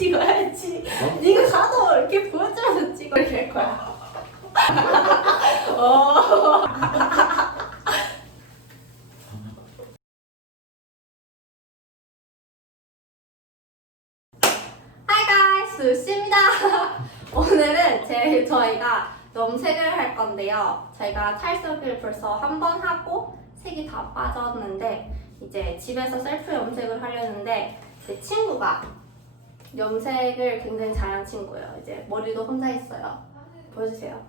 찍어야지. 어? 네가 가도 이렇게 보여주면서 찍어야 될 거야. 어. Hi guys, 루시입니다. 오늘은 제 저희가 염색을 할 건데요. 저희가 탈색을 벌써 한 번 하고 색이 다 빠졌는데 이제 집에서 셀프 염색을 하려는데 제 친구가 염색을 굉장히 잘하는 친구예요. 이제 머리도 혼자 했어요. 보여주세요.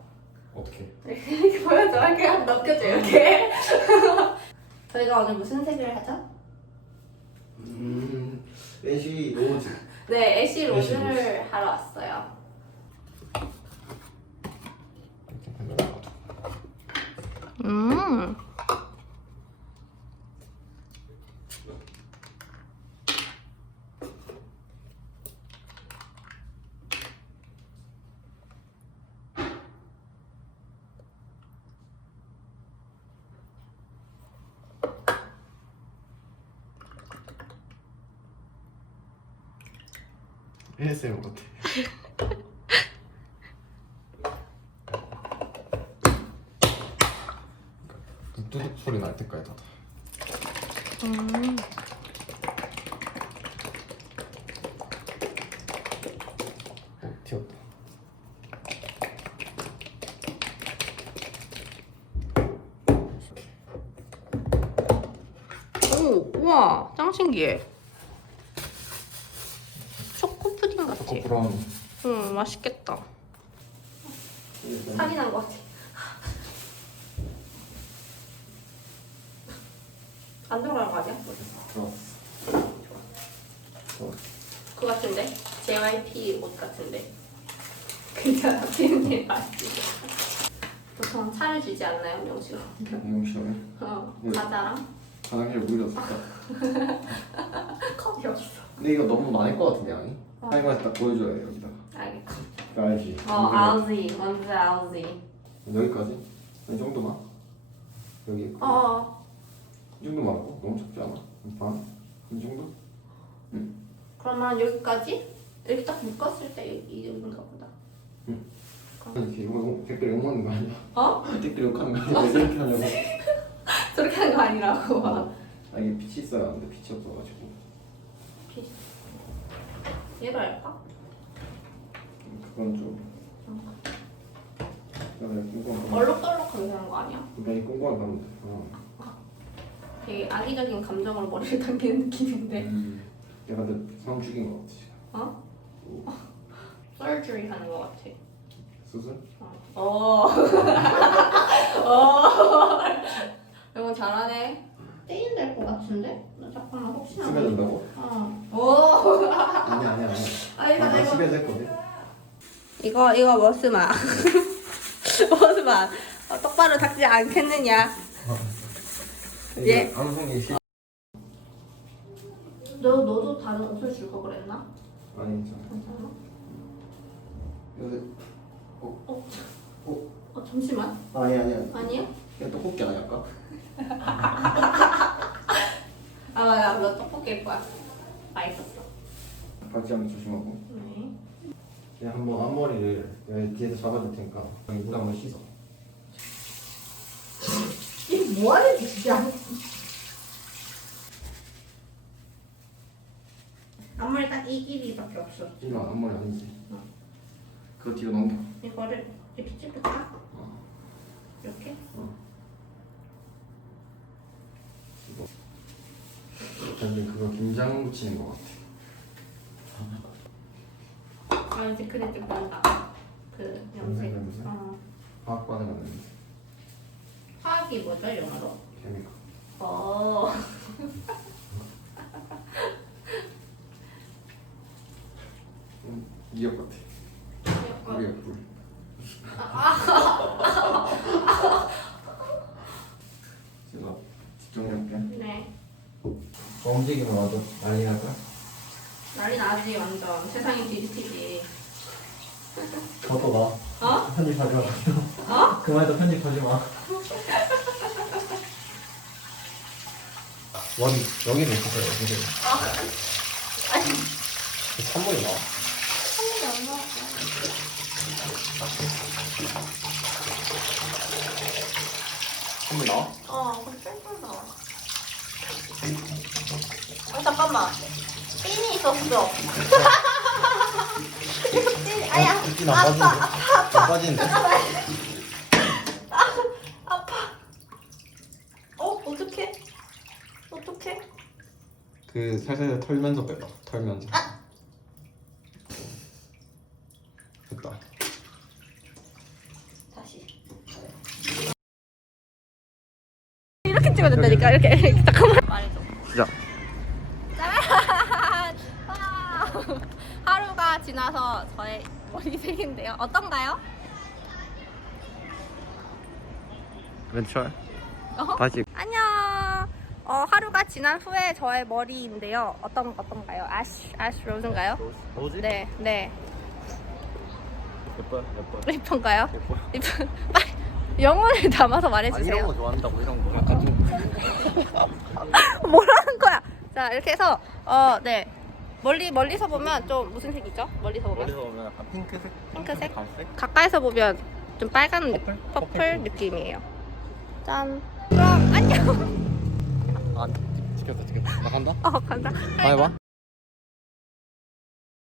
어떻게? 이렇게 보여줘. 그냥 넘겨줘 이렇게. 저희가 오늘 무슨 색을 하죠? 음, 애쉬 로즈. 네, 애쉬 애쉬 로즈를 하러 왔어요. 음. ASMR. 그 뚜둑 소리 날 때까지 닫아. 음. 어, 튀었다. 오, 우와, 짱 신기해. 같지? 브라운. 응, 맛있겠다. 살이 난 것 같아. 안 들어가는 거 아니야? 들어왔어. 좋아. 그 같은데? JYP 옷 같은데? 괜찮아, 피디님 맛있지? 보통 차를 주지 않나요, 명시로? 미용실에 어, 네. 과자랑 화장실 물이 없었다. 컵이 없어. 근데 이거 너무 많을 것 같은데 양이? 어. 하이마에서 딱 보여줘야 돼 여기다가. 알겠다. 그 알지? 어, 아우지, 먼저 아우지. 여기까지? 이 정도만? 여기 어, 어, 이 정도 맞고 너무 작지 않아? 반? 이 정도? 그러면 여기까지? 이렇게 딱 묶었을 때이 정도인가 보다. 이렇게 욕, 댓글 욕먹는 거 아니야? 어? 댓글 욕하는 거 아니야? 왜 이렇게 하냐고 저렇게 하는 거 아니라고. 아 이게 빛이 있어야 하는데 빛이 없어가지고 얘가 할까? 그건 좀 그다음에 얼룩덜룩하게 하는 거 아니야? 그다음에 꼼꼼하게 가면 돼 어. 되게 악의적인 감정으로 머리를 당기는 느낌인데. 음. 내가 너상 죽인 거 같아 지금 어? 오, 서저리 하는 거 같아. 수술? 어. 어. 이거 잘하네. 떼인 될것 같은데? 나 잠깐만 혹시나. 스며든다고? 어. 오. 아니야 아니야 아니야 아 이거 나 내가. 집에서 했거든 이거 이거 머스마. 머스마. 어, 똑바로 닦지 않겠느냐? 예. 이게 방송이 시... 너 너도 다른 옷을 줄 거 그랬나? 아니 괜찮아 괜찮아? 요새 어 잠시만. 아니 아니야 아니야? 그냥 떡볶이 아니야 아까? 떡볶이일 거야. 맛있었어. 박지 않게 조심하고 네. 그냥 한번 앞머리를 여기 뒤에서 잡아줄 테니까 여기 물 한번 씻어 이게 뭐 하는 짓이야? 앞머리 딱 이 길이밖에 없어. 이거 앞머리 아니지 어. 그거 뒤로 넘겨 이거를 이렇게 찝을까? 어. 이렇게? 완전 김장 붙이는 거 같아 아 이제 그래 좀 난다. 그 염색. 염색 염색? 어. 화학과는 가는 화학이 뭐죠 영어로? 케미카 어. 음, 미역 같아 우리의 불제가 집중해볼게 네. 움직이면 와도 난리 날 거야? 난리 나지 완전 세상이 뒤집히지. 저도 나 어? 편집하지 마 어? 그만해도 편집하지 마 머리 여기도 있었어요 여기도 아니 찬물이 나와 하나밖에 안 나왔어. 한번 나와? 어, 그럼 쫄쫄 나와. 어, 잠깐만. 핀이 있었어. 핀, 아야. 핀안 빠지는데? 안 빠지는데? 아파. 어, 어떡해? 어떡해? 그 살살 털면서 빼봐 털면서 됐다 다시. 이렇게 찍어야 된다니까. 이렇게. 이렇게. 잠깐만. 말해줘. 시작 짠! 와! 하루가 지나서 저의 머리색인데요. 어떤가요? 왼쪽 어? 다시 안녕. 어, 하루가 지난 후에 저의 머리인데요. 어떤 어떤가요? 아쉬 아쉬 로즈인가요? 뭐지? 네, 네. 예뻐요 예뻐요 예쁜가요? 예뻐요 예쁜. 빨리 영혼을 담아서 말해주세요. 좋아한다고 이런 거좀 뭐라는 거야? 자, 이렇게 해서 어, 네. 멀리 멀리서 보면 좀 무슨 색이죠? 멀리서 보면 머리서 보면 약간 핑크색 핑크색? 갈색 가까이서 보면 좀 빨간 느- 퍼플? 퍼플 퍼플. 느낌이에요. 짠. 그럼 안녕. 안 찍혔다 찍혔다 나 간다 어, 간다. 다 해봐